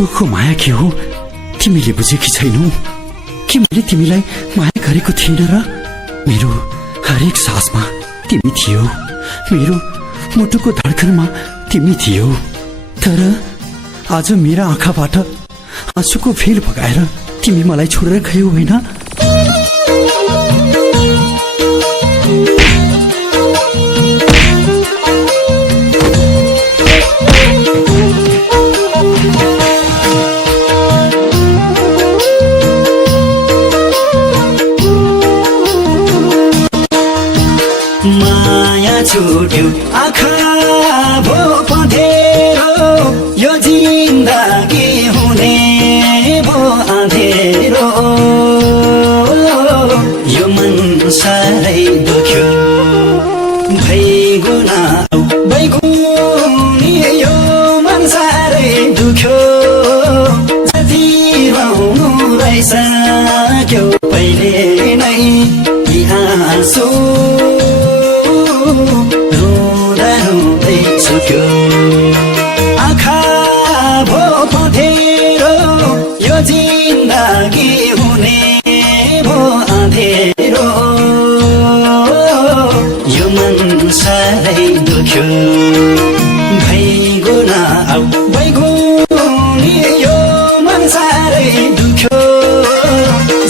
चोखो माया के हो तिमीले बुझेकी छैनौ कि मैले तिमीलाई माया गरेको थिइन र मेरो हरेक सासमा तिमी थियौ मेरो मुटुको धड्कनमा तिमी थियौ तर आज मेरा आँखाबाट आँसुको फेल बगाएर तिमी मलाई छोडेर गयौ होइन छुट्यो आँखा भो पँधेरो यो जिन्दगी हुने भो अँधेरो यो मन साह्रै दुख्यो भैगुना बैगुनी यो मन साह्रै दुख्यो जति रौनु रहिसक्यो पहिले नै यी आँसु आँखा भो पँधेरो यो जिन्दगी हुने भो अँधेरो यो मन साह्रै दुख्यो भैगुना बैगुनी यो मन साह्रै दुख्यो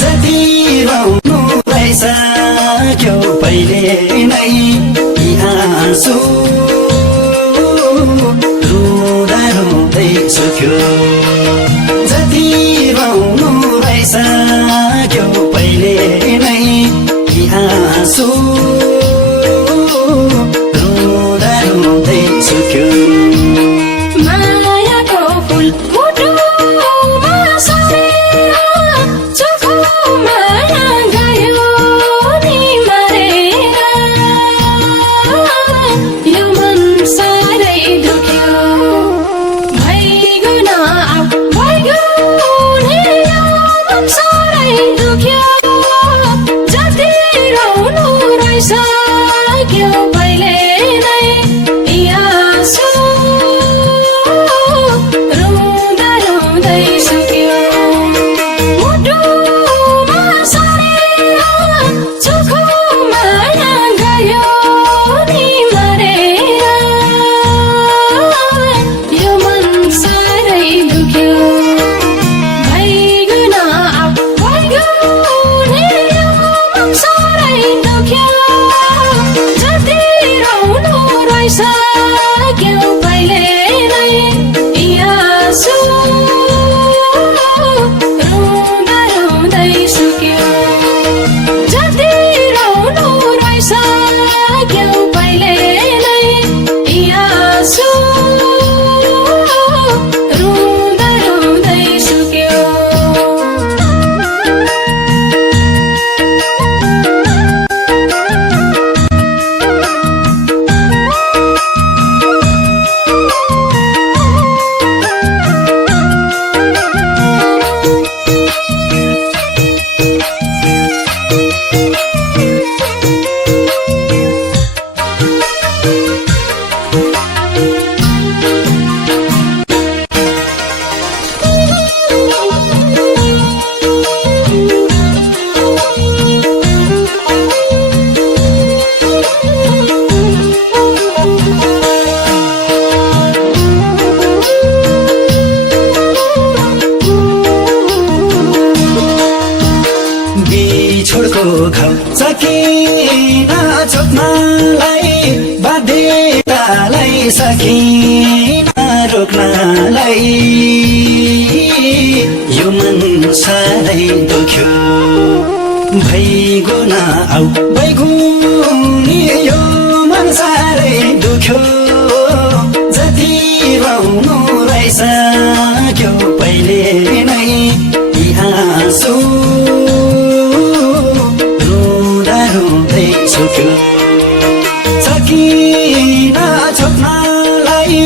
जति रौनु रहिसक्यो पहिले नै यी आँसु सक्यो जति रौनु रहिसक्यो पहिले नै यी आँसु रुँदा रुँदै सक्यो मायाको फुल मुटुमा सरेर चोखो माया गयो नि मरेर यो मन साह्रै दुख्यो सक्यो पहिले नै यी आँसु रुँदा रुँदै सक्यो मुटुमा सरेर चोखो माया गयो नि मरेर यो मन साह्रै दुख्यो भैगुना बैगुनी यो मन साह्रै दुख्यो सक्यो पहिले नै यी आँसु रुँदा रुँदै सक्यो जति रौनु रहिसक्यो पहिले नै यी आँसु रुँदा रुँदै सक्यो बिछोडको घाउ सकिन छोप्नलाई बाध्यतालाई सकिन रोक्नलाई यो मन साह्रै दुख्यो भैगुना बैगुनी यो मन साह्रै दुख्यो जति रौनु रहिसक्यो पहिले नै यी आँसु सकिन छोप्नलाई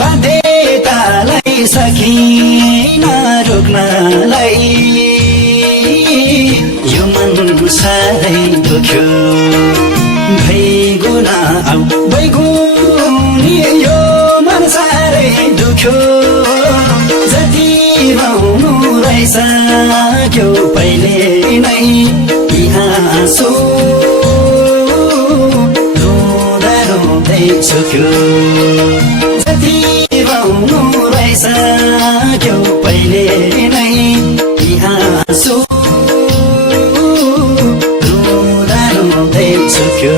बाध्यतालाई सकिन रोक्नलाई यो मन साह्रै दुख्यो भैगुना बैगुनी यो मन साह्रै दुख्यो जति रुँदाइसक्यो पहिले नै यी आँसु रुँदा रुँदै सुक्यो जति रुनु रहेछ पहिले नै यी आँसु रुँदा रुँदै सुक्यो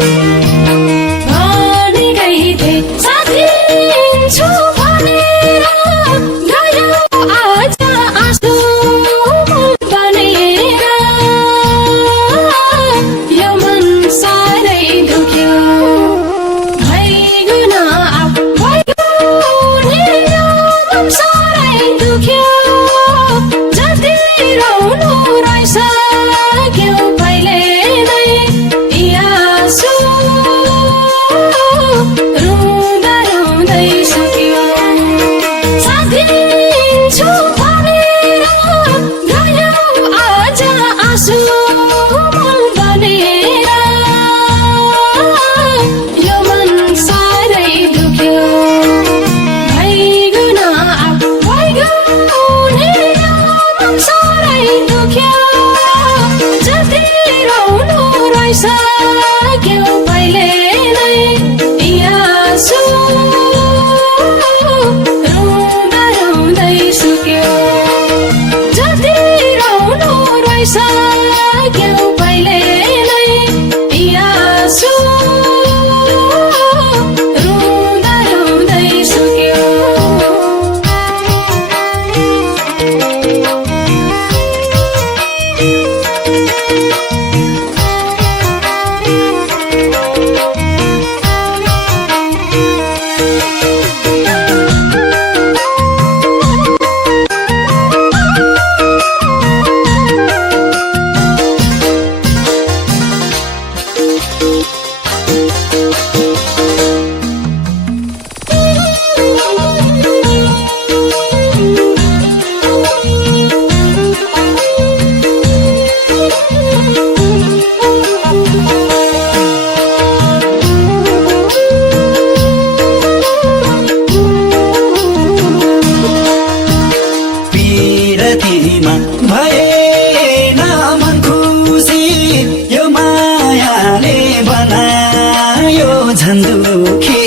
भएन मन खुसी यो मायाले बनायो झन् दुखी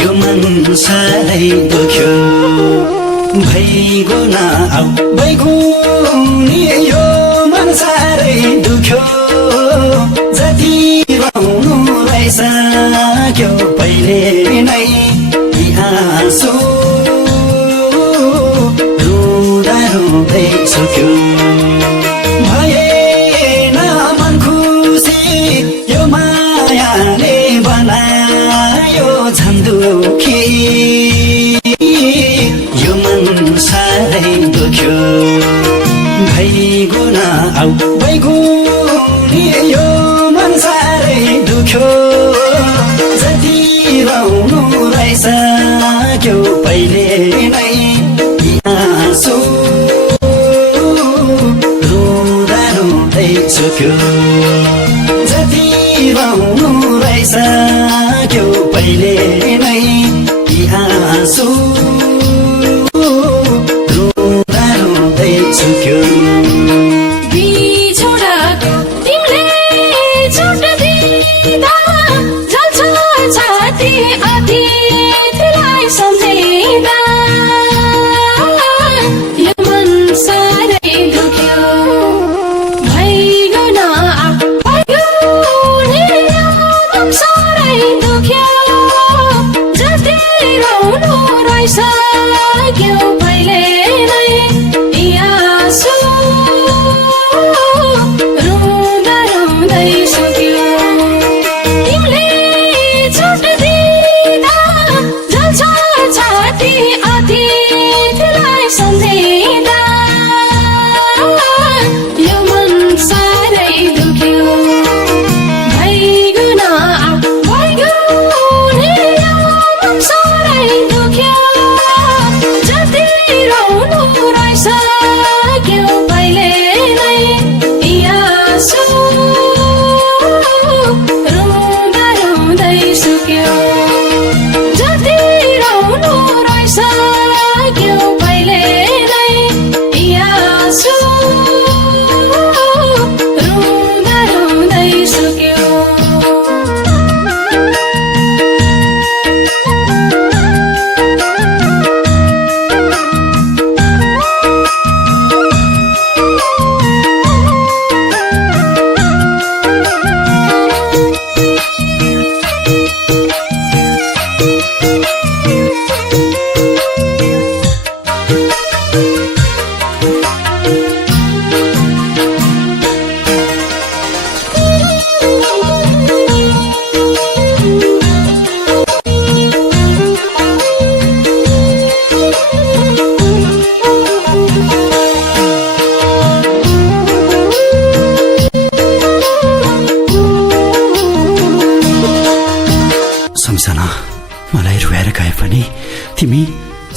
यो मन साह्रै दुख्यो भइगो न भइगुनी यो मन साह्रै दुख्यो जति रुनु रहेछ पहिले नै यी आँसु रुँदै सुक्यो भएन मन खुसी यो मायाले बनायो झन् दुखी यो मन साह्रै दुख्यो भइगो न भइगुनी यो मन साह्रै दुख्यो जति रुनु रहेछ पहिले नै यी आँसु सुक्यो जति रुनु रहेछ पहिले नै यी आँसु रुँदा रुँदै सुक्यो बिछोडाको तिमीले छुट दिँदा जल्छ छाती अतीतलाई सम्झिँदा यो मन साह्रै दुख्यो जति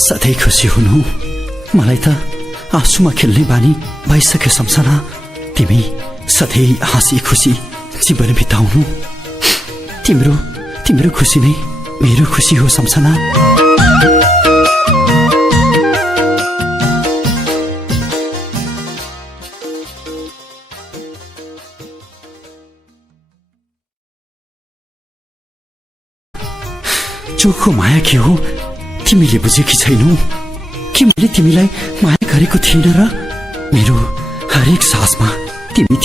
सधैँ खुसी हुनु। मलाई त आँसुमा खेल्ने बानी भइसक्यो सम्सना। तिमी सधैँ हाँसी खुसी जीवन बिताउनु। तिम्रो खुसी नै मेरो खुसी हो सम्सना। चोखो माया के हो तिमीले बुझेकी छैनौ। के मैले तिमीलाई माया गरेको थिइनँ र? मेरो हरेक सासमा तिमी